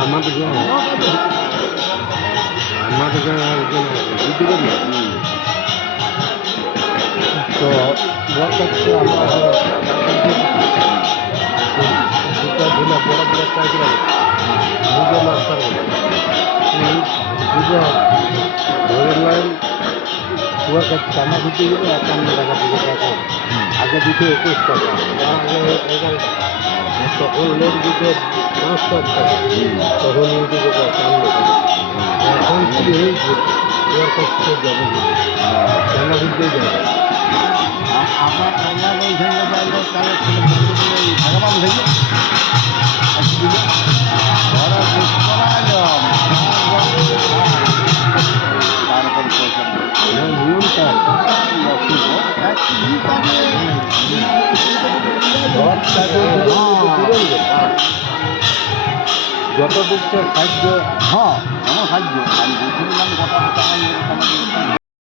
আমাদের তো বরকাছে আমরা দুটো দিনে বড় বড় চাকরি দুটো মাস্টার দুটো ধরে লাইন বরকাছে চানা দিতে গেলে 51 টাকা 2 টাকা আগে দিতে 21 টাকা আগে 11 টাকা তখন লোক দিতে 5 টাকা তখন দিতে 55 টাকা এখন কি হয়েছে বরকাছে যাবে চানা দিতে যাবে আমরা ওইখানে যাইলে তাহলে ভগবান থেকে যতটুকু খাদ্য হ্যাঁ আমার খাদ্য আমি কথা